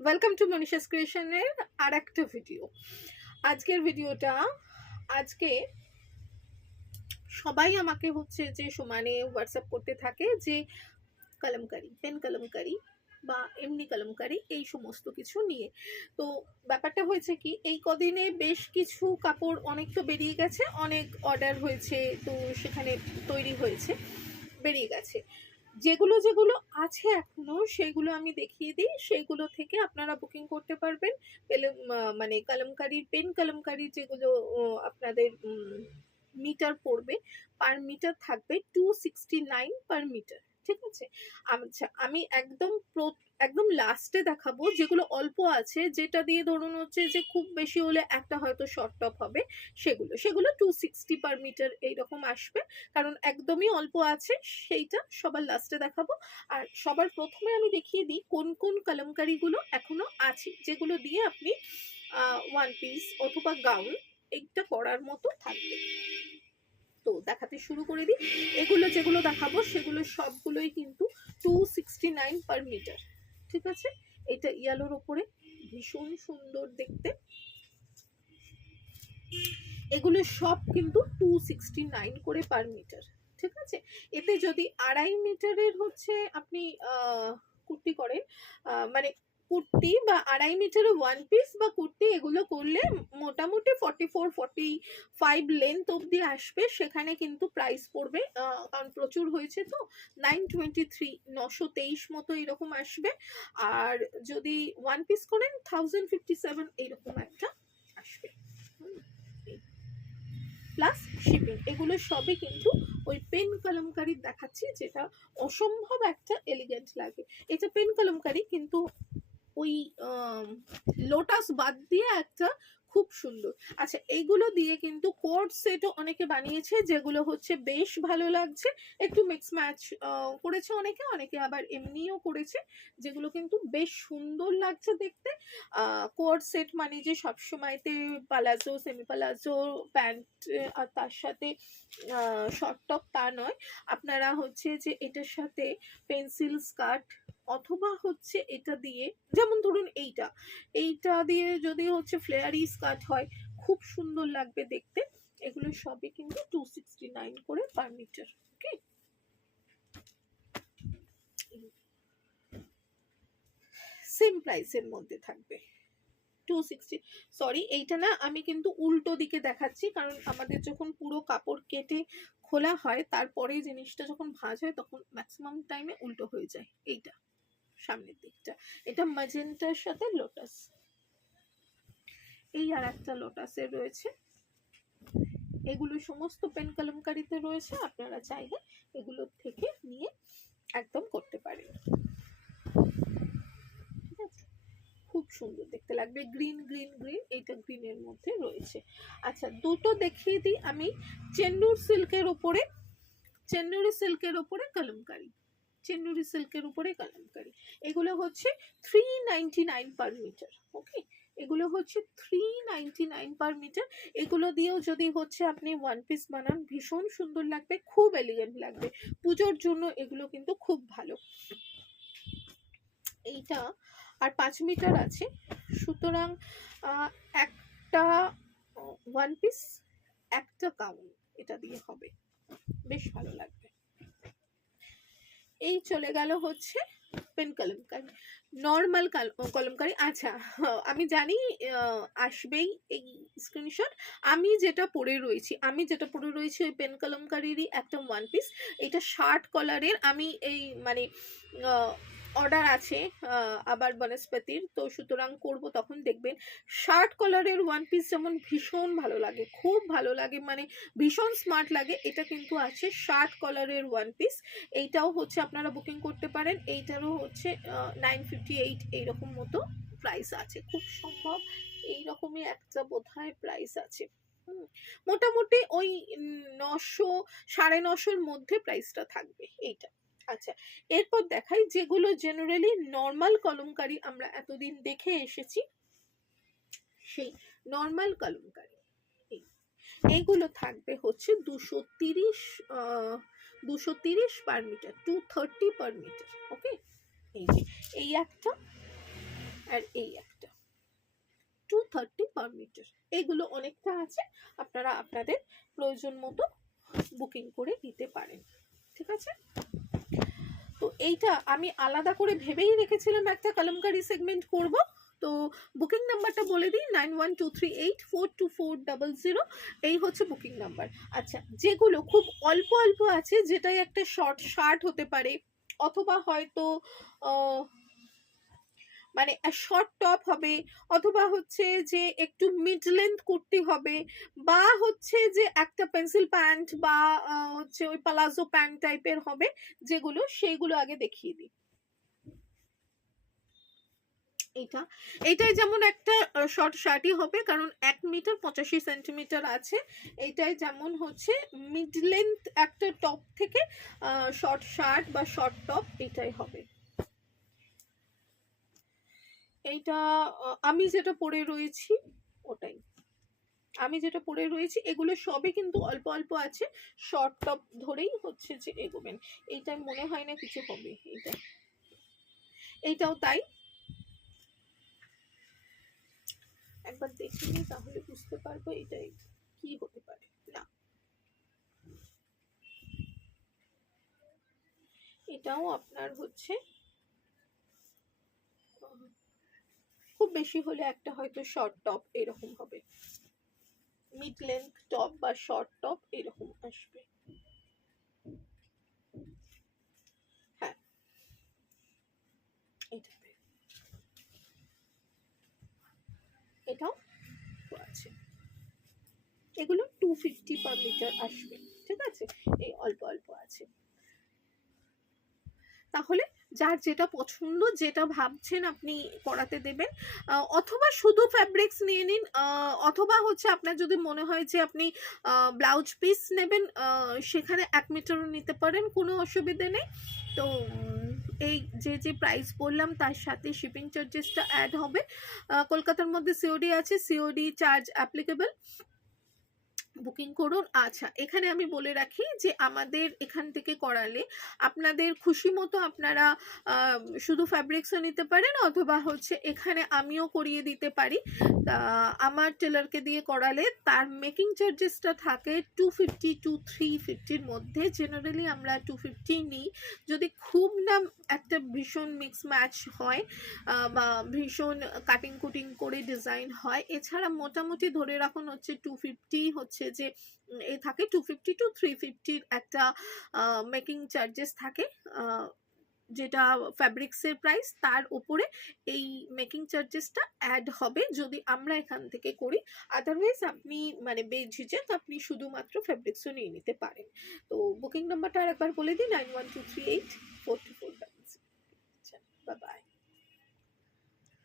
Welcome to Manisha's ক্রিয়েশনের আর একটা video. আজকের ভিডিওটা আজকে সবাই আমাকে হচ্ছে যে সমানে হোয়াটসঅ্যাপ করতে থাকে যে কলমকারি, পেন কলমকারি বা এমনি কলমকারি এই সমস্ত কিছু নিয়ে। তো ব্যাপারটা হয়েছে কি, এই কদিনে বেশ কিছু কাপড় অনেক তো বেরিয়ে গেছে, অনেক অর্ডার হয়েছে, তো সেখানে তৈরি হয়েছে, বেরিয়ে গেছে। যেগুলো যেগুলো আছে এখনো সেগুলো আমি দেখিয়ে দিই, সেগুলো থেকে আপনারা বুকিং করতে পারবেন। পেলে মানে কলমকারির, পেন কলমকারির যেগুলো আপনাদের মিটার পড়বে, পার মিটার থাকবে 269 পার মিটার। ঠিক আছে। আচ্ছা, আমি একদম লাস্টে দেখাবো যেগুলো অল্প আছে, যেটা দিয়ে ধরুন হচ্ছে যে খুব বেশি হলে একটা হয়তো শর্ট টপ হবে, সেগুলো 260 পার মিটার এইরকম আসবে। কারণ একদমই অল্প আছে, সেইটা সবার লাস্টে দেখাবো। আর সবার প্রথমে আমি দেখিয়ে দিই কোন কোন কলমকারিগুলো এখনো আছে, যেগুলো দিয়ে আপনি ওয়ান পিস অথবা গাউন এইটা করার মতো থাকবে। তো দেখাতে শুরু করে দিই। এগুলো যেগুলো দেখাবো সেগুলো সবগুলোই কিন্তু 269 পার মিটার। ঠিক আছে। এটা ইয়েলোর ওপরে ভীষণ সুন্দর দেখতে। এগুলো সব কিন্তু 269 করে পার মিটার। ঠিক আছে। এতে যদি 2.5 মিটারের হচ্ছে আপনি কুর্তি করেন, মানে কুর্তি বা 2.5 মিটারের ওয়ান পিস বা কুর্তি এগুলো করলে মোটামুটি 44-45 লেন্থ অবধি আসবে। সেখানে কিন্তু প্রাইস পড়বে, কারণ প্রচুর হয়েছে তো, 923, 923 মতো এরকম আসবে। আর যদি ওয়ান পিস করেন 1057 এইরকম একটা আসবে, প্লাস শিপিং। এগুলো সবই কিন্তু ওই পেন কলমকারি দেখাচ্ছি, যেটা অসম্ভব একটা এলিগেন্ট লাগে। এটা পেন কলমকারি কিন্তু ওই লোটাস বাদ দিয়ে একটা খুব সুন্দর। আচ্ছা, এইগুলো দিয়ে কিন্তু কোড সেটও অনেকে বানিয়েছে, যেগুলো হচ্ছে বেশ ভালো লাগছে। একটু মিক্স ম্যাচ করেছে অনেকে, অনেকে আবার এমনিও করেছে, যেগুলো কিন্তু বেশ সুন্দর লাগছে দেখতে। কোড সেট মানে যে সবসময়তে পালাজো, সেমি পালাজো প্যান্ট আর তার সাথে শর্ট টপ তা নয়। আপনারা হচ্ছে যে এটার সাথে পেন্সিল স্কার্ট অথবা হচ্ছে এটা দিয়ে, যেমন ধরুন এইটা দিয়ে যদি হচ্ছে ফ্লেয়ারি স্কার্ট হয়, খুব সুন্দর লাগবে দেখতে। এগুলো সবই কিন্তু 269 করে পার মিটার। ওকে, সেম প্রাইসের মধ্যে থাকবে 260। সরি, এইটা না, আমি কিন্তু উল্টো দিকে দেখাচ্ছি, কারণ আমাদের যখন পুরো কাপড় কেটে খোলা হয় তারপরে জিনিসটা যখন ভাঁজ হয় তখন ম্যাক্সিমাম টাইমে উল্টো হয়ে যায়। এইটা সামনের দিকটা, এটা ম্যাজেন্টার সাথে লোটাস, এই আর একটা লোটাসের রয়েছে। এগুলো সমস্ত পেন কলমকারিতে রয়েছে, আপনারা চাইলে এগুলোর থেকে নিয়ে একদম করতে পারেন। ঠিক আছে, খুব সুন্দর দেখতে লাগবে। গ্রিন গ্রিন গ্রিন, এইটা গ্রিনের মধ্যে রয়েছে। আচ্ছা, দুটো দেখিয়ে দিই আমি। চেন্নুর সিল্কের উপরে, চেন্নুরি সিল্কের উপরে কলমকারি, চেন্নুরি সিল্কের উপরে কলমকারি। এগুলো হচ্ছে 399 পার মিটার। ওকে, এগুলো হচ্ছে 399 পার মিটার। এগুলো দিয়েও যদি হচ্ছে আপনি ওয়ান পিস বানান, ভীষণ সুন্দর লাগবে, খুব এলিগেন্ট লাগবে। পুজোর জন্য এগুলো কিন্তু খুব ভালো। এইটা আর 5 মিটার আছে, সুতরাং একটা ওয়ান পিস, একটা গাউন এটা দিয়ে হবে, বেশ ভালো লাগবে। এই চলে গেল হচ্ছে পেন কলমকারি। নর্মাল কলমকারি, আচ্ছা আমি জানি আসবেই এই স্ক্রিনশট। আমি যেটা পরে রয়েছি ওই পেন কলমকারিরই একটা ওয়ান পিস। এটা শার্ট কলারের, আমি এই মানে অর্ডার আছে আবার বনস্পতির, তো সুতরাং করব, তখন দেখবেন। শার্ট কলারের ওয়ান পিস যেমন ভীষণ ভালো লাগে, খুব ভালো লাগে, মানে ভীষণ স্মার্ট লাগে। এটা কিন্তু আছে শার্ট কলারের ওয়ান পিস। এইটাও হচ্ছে আপনারা বুকিং করতে পারেন। এইটারও হচ্ছে 958 এইরকম মতো প্রাইস আছে, খুব সম্ভব এইরকমই একটা বোধহয় প্রাইস আছে। মোটামুটি ওই 900, 950-র মধ্যে প্রাইসটা থাকবে এইটা। আচ্ছা, এরপর দেখাই যেগুলো জেনারেলি নর্মাল কলমকারি আমরা এতদিন দেখে এসেছি, সেই নর্মাল কলমকারি এইগুলো থাকবে হচ্ছে 230 পার মিটার, 230 পার মিটার। ওকে, এই যে এই একটা, আর এই একটা 230 পার মিটার। এইগুলো অনেকটা আছে, আপনারা আপনাদের প্রয়োজন মতো বুকিং করে নিতে পারেন। ঠিক আছে, তো এইটা আমি আলাদা করে ভেবেই রেখেছিলাম একটা কলমকারি সেগমেন্ট করব। তো বুকিং নাম্বারটা বলে দিই 9123842400, এই হচ্ছে বুকিং নাম্বার। আচ্ছা, যেগুলো খুব অল্প অল্প আছে, যেটাই একটা শর্ট শার্ট হতে পারে, অথবা হয়তো মানে শর্ট টপ হবে, অথবা হচ্ছে যে একটু মিড লেন্থ কুর্তি হবে, বা হচ্ছে যে একটা পেন্সিল প্যান্ট বা হচ্ছে ওই পালাজো প্যান্ট টাইপের হবে, যেগুলো সেইগুলো আগে দেখিয়ে দিই। এইটাই যেমন একটা শর্ট শার্টই হবে, কারণ 1 মিটার 85 সেন্টিমিটার আছে। এইটাই যেমন হচ্ছে মিড লেন্থ একটা টপ থেকে শর্ট শার্ট বা শর্ট টপ এটাই হবে। এইটা আমি যেটা পরে রয়েছি ওটাই, আমি যেটা পরে রয়েছি এগুলো সবই কিন্তু অল্প অল্প আছে, শর্ট টপ ধরেই হচ্ছে যে এগোবেন। এইটা মনে হয় না কিছু হবে। এইটাও তাই, একবার দেখে নিই তাহলে বুঝতে পারবো এটাই কি হতে পারে। না, এটাও আপনার হচ্ছে খুব বেশি হলে একটা হয়তো শর্ট টপ এরকম হবে, মিড লেন্থ টপ বা শর্ট টপ এরকম আসবে। হ্যাঁ, এটাও আছে, এগুলো 250 পার মিটার আসবে। ঠিক আছে, এই অল্প অল্প আছে। তাহলে যার যেটা পছন্দ, যেটা ভাবছেন আপনি করাতে দেবেন, অথবা শুধু ফ্যাব্রিক্স নিয়ে নিন, অথবা হচ্ছে আপনার যদি মনে হয় যে আপনি ব্লাউজ পিস নেবেন, সেখানে 1 মিটারও নিতে পারেন, কোনো অসুবিধে নেই। তো এই যে প্রাইস বললাম তার সাথে শিপিং চার্জেসটা অ্যাড হবে। কলকাতার মধ্যে সিওডি আছে, সিওডি চার্জ অ্যাপ্লিকেবল, বুকিং করুন। আচ্ছা, এখানে আমি বলে রাখি যে আমাদের এখান থেকে করালে আপনাদের খুশি মতো আপনারা শুধু ফ্যাব্রিক্সও নিতে পারেন, অথবা হচ্ছে এখানে আমিও করিয়ে দিতে পারি। তা আমার টেলারকে দিয়ে করালে তার মেকিং চার্জেসটা থাকে 250 টু 350-র মধ্যে। জেনারেলি আমরা 250 নিই। যদি খুব না একটা ভীষণ মিক্স ম্যাচ হয় বা ভীষণ কাটিং কুটিং করে ডিজাইন হয়, এছাড়া মোটামুটি ধরে রাখুন হচ্ছে 250 হচ্ছে যে এ থাকে, 250 টু 350-র একটা মেকিং চার্জেস থাকে, যেটা ফ্যাব্রিক্সের প্রাইস, তার উপরে এই মেকিং চার্জেসটা অ্যাড হবে যদি আমরা এখান থেকে করি। আদারওয়াইজ আপনি মানে বেঝিঝক আপনি শুধুমাত্র ফ্যাব্রিক্সও নিয়ে নিতে পারেন। তো বুকিং নাম্বারটা আর একবার বলে দিই 9123842400।